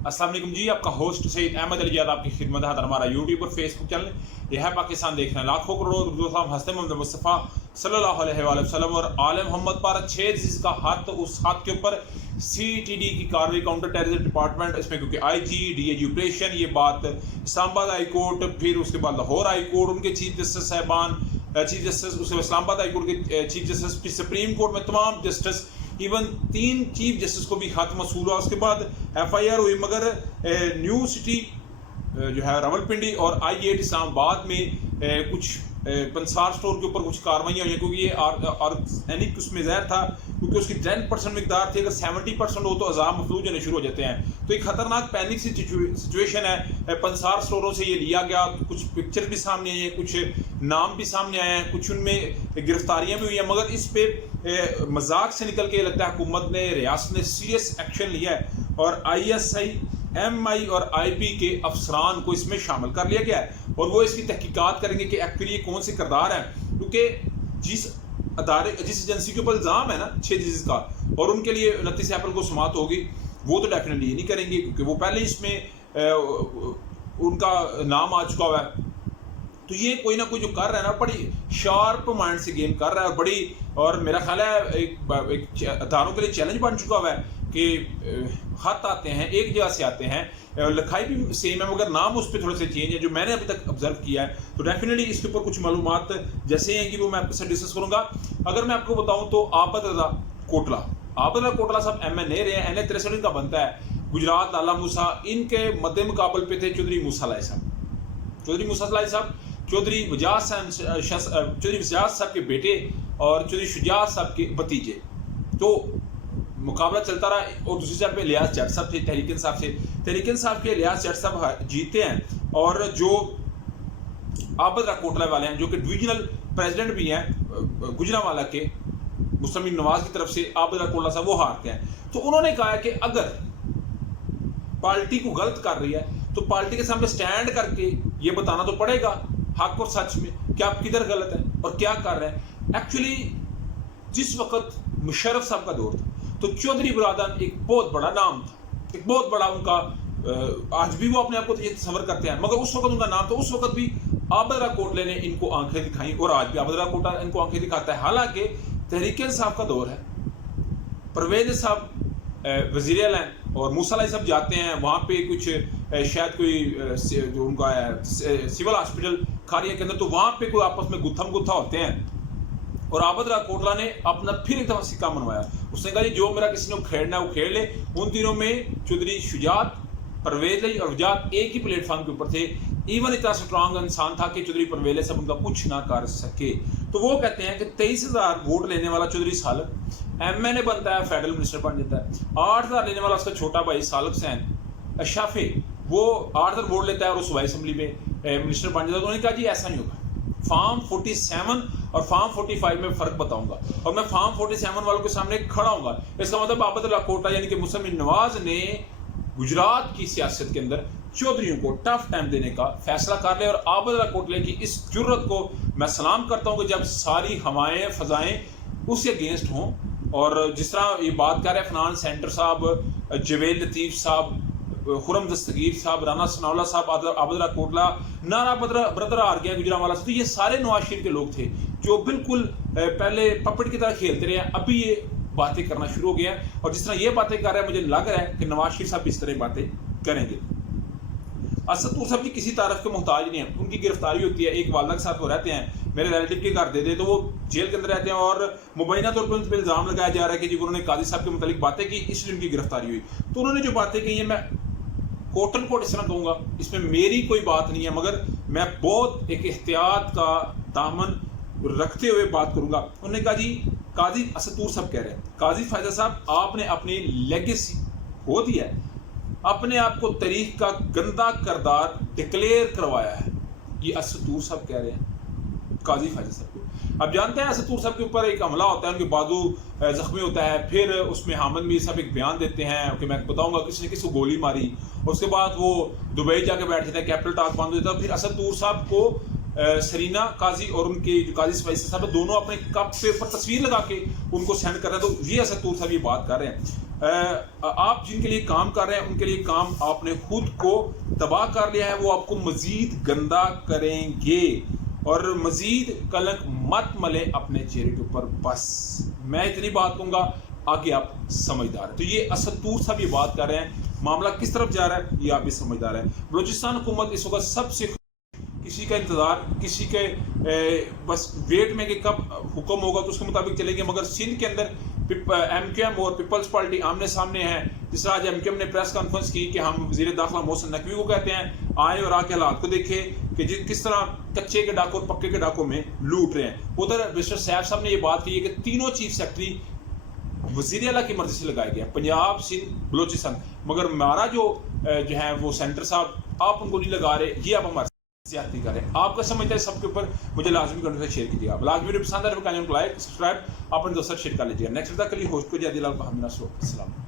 अस्सलाम वालेकुम जी, आपका होस्ट सईद अहमद अली जाद आपकी खिदमत है। हमारा यूट्यूब और फेसबुक चैनल यह है पाकिस्तान देख रहे हैं लाखों करोड़ हंसते मोहम्मद मुस्तफ़ा सल्लल्लाहु अलैहि वसल्लम और आल मोहम्मद पर 6 चीज़ का हाथ, उस हाथ के ऊपर CTD की कार्रवाई काउंटर टेररिज्म डिपार्टमेंट, इसमें क्योंकि IG DIG ऑपरेशन, ये बात इस्लामाबाद हाई कोर्ट, फिर उसके बाद लाहौर हाई कोर्ट, उनके चीफ जस्टिस साहबान, चीफ जस्टिस उसके इस्लामाबाद हाई कोर्ट के चीफ जस्टिस, फिर सुप्रीम कोर्ट में तमाम जस्टिस, इवन 3 चीफ जस्टिस को भी खत मसूल हुआ। उसके बाद FIR हुई, मगर न्यू सिटी जो है रावलपिंडी और IAT इस्लामाबाद में कुछ पंसार स्टोर के ऊपर कुछ कार्रवाइयाँ हुई हैं, क्योंकि ये आर्सेनिक उसमें जहर था, क्योंकि उसकी 10% मिकदार थी। अगर 70% हो तो अजाम मफलूज होने शुरू हो जाते हैं। तो एक खतरनाक पैनिक सी सिचुएशन है। पंसार स्टोरों से ये लिया गया, कुछ पिक्चर भी सामने आई हैं, कुछ नाम भी सामने आए हैं, कुछ उनमें गिरफ्तारियाँ भी हुई हैं, मगर इस पे मजाक से निकल के लगता है हुकूमत ने, रियासत ने सीरियस एक्शन लिया है और ISI MI और IP के अफसरान को इसमें शामिल कर लिया गया है और वो इसकी तहकीकात करेंगे कि एक्चुअली ये कौन से किरदार हैं, क्योंकि जिस एजेंसी के ऊपर इल्ज़ाम है ना 6 चीज़ का, और उनके लिए 29 अप्रैल को समाप्त होगी, वो तो डेफिनेटली ये नहीं करेंगे, क्योंकि वो पहले इसमें उनका नाम आ चुका हुआ है। तो ये कोई ना कोई जो कर रहा है ना, बड़ी शार्प माइंड से गेम कर रहा है, और बड़ी, और मेरा ख्याल है एक अदारों के लिए चैलेंज बन चुका हुआ है कि खत आते हैं एक जगह से आते हैं, लिखाई भी सेम है, मगर नाम उस पर थोड़े से चेंज है, जो मैंने अभी तक ऑब्जर्व किया है। तो डेफिनेटली इसके ऊपर कुछ मालूमात जैसे हैं कि वो मैं आपके साथ डिस्कस करूंगा। अगर मैं आपको बताऊं तो आबद रजा कोटला साहब MNA रहे हैं, NA 63 का बनता है, गुजरात, लाला मूसा, इनके मद्दे मुकाबल पे थे चौधरी मूसा लाई साहब, चौधरी वजाज साहब के बेटे और चौधरी शुजात साहब के भतीजे। तो मुकाबला चलता रहा, और दूसरी साइड पे लियाज जट साहब थे तहरीक इंसाफ के लियाज जट साहब जीते हैं, और जो आबद कोटला वाले हैं, जो कि डिविजनल प्रेसिडेंट भी हैं गुजरांवाला के, मुस्लिम नवाज की तरफ से आबद कोटला साहब वो हारते हैं। तो उन्होंने कहा कि अगर पार्टी को गलत कर रही है तो पार्टी के सामने स्टैंड करके ये बताना तो पड़ेगा हक और सच में कि आप किधर गलत हैं और क्या कर रहे हैं। एक्चुअली जिस वक्त मुशर्रफ साहब का दौर था तो चौधरी बुरादन एक बहुत बड़ा नाम था, एक बहुत बड़ा उनका, आज भी वो अपने आप को ये तस्वर करते हैं, मगर उस वक्त उनका नाम था। उस वक्त भी आबद कोटले ने इनको आंखें दिखाई और आज भी आबद कोटला इनको आंखें दिखाता है। हालांकि तहरीक इंसाफ का दौर है, परवेज साहब वजीर आला हैं और मूसा लाई साहब जाते हैं वहाँ पे कुछ शायद कोई जो उनका है सिविल हॉस्पिटल खारिया के अंदर, तो वहाँ पे कोई आपस में गुत्था होते हैं और आबद कोटला ने अपना फिर एक दफा सिक्का मनवाया। उसने कहा जी जो मेरा किसी ने खेलना है वो खेल ले। उन तीनों में चौधरी शुजात, परवेज लाई और वजात एक ही प्लेटफॉर्म के ऊपर थे। इवन इतना स्ट्रांग इंसान था कि चौधरी परवेज सब उनका कुछ ना कर सके। तो वो कहते हैं कि 23,000 वोट लेने वाला चौधरी सालक MNA बनता है, फेडरल मिनिस्टर बन जाता है। 8,000 लेने वाला उसका छोटा भाई सालक हुसैन अशाफे, वो 8,000 वोट लेता है और सूबाई असेंबली में मिनिस्टर बन जाता है। तो उन्होंने कहा जी ऐसा नहीं होगा, फॉर्म 47 और फॉर्म 45 में फ़र्क बताऊंगा और मैं फॉर्म 47 वालों के सामने खड़ा हूंगा। इसका मतलब आबद कोटला यानी कि मुस्लिम नवाज ने गुजरात की सियासत के अंदर चौधरियों को टफ टाइम देने का फैसला कर लिया। और आबद कोटले की इस जुर्रत को मैं सलाम करता हूँ कि जब सारी हवाएं फजाएं उसके अगेंस्ट हों, और जिस तरह ये बात कर रहे हैं फनान सेंटर साहब, जवेद लतीफ़ साहब, खुरम दस्तगीर साहब, राना सनाउल्लाह साहब, आबद कोटला, नारा ब्रदर आ गया गुजरांवाला से, तो ये सारे नवाज शरीफ के लोग थे जो बिल्कुल पहले पपट की तरह खेलते रहे। अभी ये बातें करना शुरू हो गया है, और जिस तरह ये बातें कर रहे हैं मुझे लग रहा है कि नवाज शरीफ साहब इस तरह बातें करेंगे। असद साहब जी किसी तारफ के मोहताज नहीं है। उनकी गिरफ्तारी होती है, एक वालदा के साथ वो रहते हैं, मेरे रिलेटिव के घर दे दे तो वो जेल के अंदर रहते हैं, और मुबैना तौर पर उन पर इल्ज़ाम लगाया जा रहा है कि जी उन्होंने काजी साहब के मुतालिक बातें की, इसलिए उनकी गिरफ्तारी हुई। तो उन्होंने जो बातें की हैं मैं कोटन कोट इस तरह कहूँगा, इसमें मेरी कोई बात नहीं है, मगर मैं बहुत एक एहतियात का दामन रखते हुए बात करूँगा। उन्होंने कहा जी काजी असदूर साहब कह रहे हैं, काजी फायदा साहब आपने अपनी लेगेसी खो दिया है, अपने आप को तारीख का गंदा किरदार डिक्लेयर करवाया है। ये असदूर साहब कह रहे हैं काजी फायदा साहब को। अब जानते हैं असदूर साहब के ऊपर एक हमला होता है, उनके बाजू जख्मी होता है, फिर उसमें हामिद मीर साहब एक बयान देते हैं कि मैं बताऊंगा किसी ने किसी को गोली मारी, और उसके बाद वो दुबई जाके बैठ जाते हैं, कैपिटल टॉक बंद हो जाता है। फिर असदूर साहब को सरीना काजी और उनके जो काजी फैसल साहब दोनों अपने कप पे ऊपर तस्वीर लगा के उनको सेंड कर रहे हैं। तो ये असदूर साहब ये बात कर रहे हैं। آپ جن کے لیے کام کر رہے ہیں ان کے لیے کام آپ نے خود کو تباہ کر لیا ہے، وہ آپ کو مزید گندا کریں گے، اور مزید کلنک مت ملے اپنے چہرے کے اوپر۔ بس میں اتنی بات کہوں گا، آگے آپ سمجھدار ہیں۔ تو یہ اسد طور صاحب یہ بات کر رہے ہیں، معاملہ کس طرف جا رہا ہے یہ آپ بھی سمجھدار ہیں۔ بلوچستان حکومت اس وقت سب سے کسی کا انتظار، کسی کے بس ویٹ میں کہ کب حکم ہوگا تو اس کے مطابق چلیں گے، مگر سندھ کے اندر ایم کیو ایم اور پیپلز پارٹی آمنے سامنے ہے۔ جس طرح آج ایم کیو ایم نے پریس کانفرنس کی کہ ہم وزیر داخلہ محسن نقوی کو کہتے ہیں آئیں اور آ کے حالات کو دیکھیں کہ کس طرح کچے کے ڈاکو اور پکے کے ڈاکو میں لوٹ رہے ہیں۔ ادھر مسٹر سیف صاحب نے یہ بات کی ہے کہ تینوں چیف سیکرٹری وزیر اعلیٰ کی مرضی سے لگائے گئے، پنجاب، سندھ، بلوچستان، مگر ہمارا جو ہے وہ سینٹر صاحب آپ ان کو نہیں لگا رہے، یہ آپ ہمارے زیادتی کر رہے ہیں۔ آپ کا سمجھتا ہے سب کے اوپر مجھے لازمی کرنے سے شیئر کیجیے گا۔ لازمی ویڈیو پسند آئے تو لائک سبسکرائب اپنے دوستوں شیئر کر لیجیے گا۔ نیکسٹ تک کے لیے ہوسٹ کو جیدی لال بہامینہ سو السلام۔